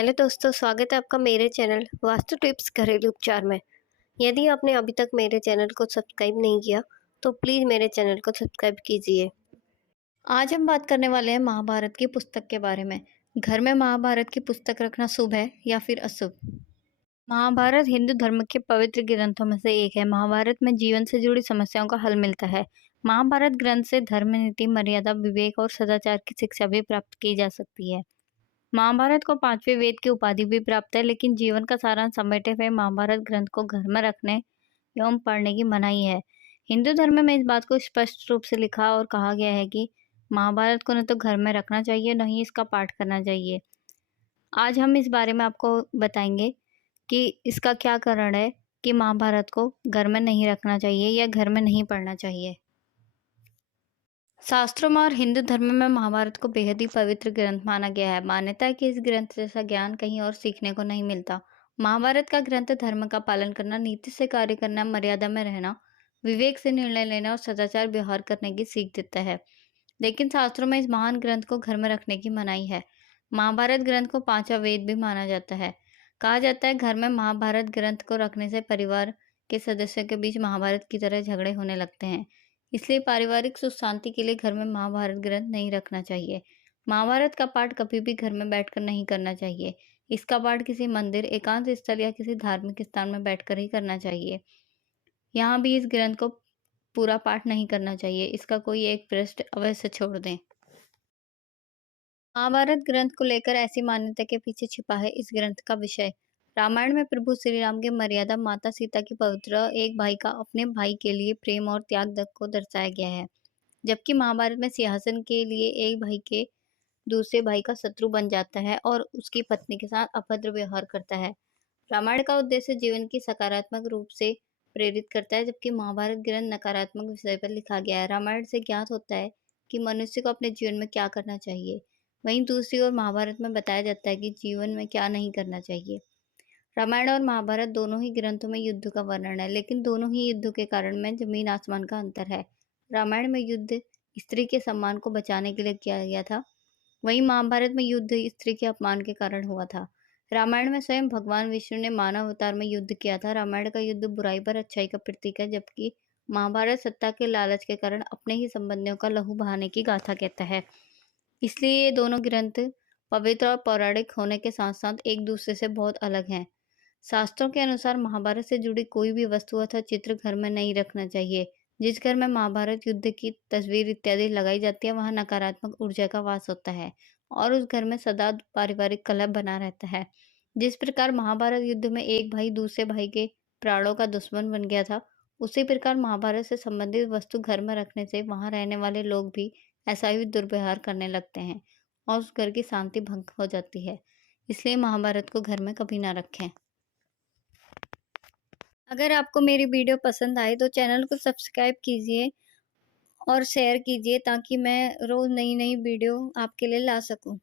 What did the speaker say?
Hello दोस्तों, स्वागत है आपका मेरे चैनल वास्तु टिप्स घरेलू उपचार में। यदि आपने अभी तक मेरे चैनल को सब्सक्राइब नहीं किया तो प्लीज़ मेरे चैनल को सब्सक्राइब कीजिए। आज हम बात करने वाले हैं महाभारत की पुस्तक के बारे में। घर में महाभारत की पुस्तक रखना शुभ है या फिर अशुभ? महाभारत हिंदू धर्म के पवित्र ग्रंथों में से एक है। महाभारत में जीवन से जुड़ी समस्याओं का हल मिलता है। महाभारत ग्रंथ से धर्म, नीति, मर्यादा, विवेक और सदाचार की शिक्षा भी प्राप्त की जा सकती है। महाभारत को पांचवें वेद की उपाधि भी प्राप्त है, लेकिन जीवन का सारांश समेटे हुए महाभारत ग्रंथ को घर में रखने एवं पढ़ने की मनाही है। हिंदू धर्म में इस बात को स्पष्ट रूप से लिखा और कहा गया है कि महाभारत को न तो घर में रखना चाहिए, न ही इसका पाठ करना चाहिए। आज हम इस बारे में आपको बताएंगे कि इसका क्या कारण है कि महाभारत को घर में नहीं रखना चाहिए या घर में नहीं पढ़ना चाहिए। शास्त्रों में और हिंदू धर्म में महाभारत को बेहद ही पवित्र ग्रंथ माना गया है। मान्यता है कि इस ग्रंथ जैसा ज्ञान कहीं और सीखने को नहीं मिलता। महाभारत का ग्रंथ धर्म का पालन करना, नीति से कार्य करना, मर्यादा में रहना, विवेक से निर्णय लेना और सदाचार व्यवहार करने की सीख देता है। लेकिन शास्त्रों में इस महान ग्रंथ को घर में रखने की मनाही है। महाभारत ग्रंथ को पांचवा वेद भी माना जाता है। कहा जाता है घर में महाभारत ग्रंथ को रखने से परिवार के सदस्यों के बीच महाभारत की तरह झगड़े होने लगते हैं। इसलिए पारिवारिक सुख शांति के लिए घर में महाभारत ग्रंथ नहीं रखना चाहिए। महाभारत का पाठ कभी भी घर में बैठकर नहीं करना चाहिए। इसका पाठ किसी मंदिर, एकांत स्थल या किसी धार्मिक स्थान में बैठकर ही करना चाहिए। यहाँ भी इस ग्रंथ को पूरा पाठ नहीं करना चाहिए। इसका कोई एक पृष्ठ अवश्य छोड़ दें। महाभारत ग्रंथ को लेकर ऐसी मान्यता के पीछे छिपा है इस ग्रंथ का विषय। रामायण में प्रभु श्री राम की मर्यादा, माता सीता की पवित्र, एक भाई का अपने भाई के लिए प्रेम और त्याग को दर्शाया गया है। जबकि महाभारत में सिंहासन के लिए एक भाई के दूसरे भाई का शत्रु बन जाता है और उसकी पत्नी के साथ अभद्र व्यवहार करता है। रामायण का उद्देश्य जीवन की सकारात्मक रूप से प्रेरित करता है, जबकि महाभारत ग्रंथ नकारात्मक विषय पर लिखा गया है। रामायण से ज्ञात होता है कि मनुष्य को अपने जीवन में क्या करना चाहिए, वहीं दूसरी ओर महाभारत में बताया जाता है कि जीवन में क्या नहीं करना चाहिए। रामायण और महाभारत दोनों ही ग्रंथों में युद्ध का वर्णन है, लेकिन दोनों ही युद्ध के कारण में जमीन आसमान का अंतर है। रामायण में युद्ध स्त्री के सम्मान को बचाने के लिए किया गया था, वहीं महाभारत में युद्ध स्त्री के अपमान के कारण हुआ था। रामायण में स्वयं भगवान विष्णु ने मानव अवतार में युद्ध किया था। रामायण का युद्ध बुराई पर अच्छाई का प्रतीक है, जबकि महाभारत सत्ता के लालच के कारण अपने ही संबंधियों का लहू बहाने की गाथा कहता है। इसलिए ये दोनों ग्रंथ पवित्र और पौराणिक होने के साथ साथ एक दूसरे से बहुत अलग हैं। शास्त्रों के अनुसार महाभारत से जुड़ी कोई भी वस्तु अथवा चित्र घर में नहीं रखना चाहिए। जिस घर में महाभारत युद्ध की तस्वीर इत्यादि लगाई जाती है, वहां नकारात्मक ऊर्जा का वास होता है और उस घर में सदा पारिवारिक कलह बना रहता है। जिस प्रकार महाभारत युद्ध में एक भाई दूसरे भाई के प्राणों का दुश्मन बन गया था, उसी प्रकार महाभारत से संबंधित वस्तु घर में रखने से वहां रहने वाले लोग भी ऐसा ही दुर्व्यवहार करने लगते हैं और उस घर की शांति भंग हो जाती है। इसलिए महाभारत को घर में कभी ना रखें। अगर आपको मेरी वीडियो पसंद आए तो चैनल को सब्सक्राइब कीजिए और शेयर कीजिए ताकि मैं रोज नई नई वीडियो आपके लिए ला सकूं।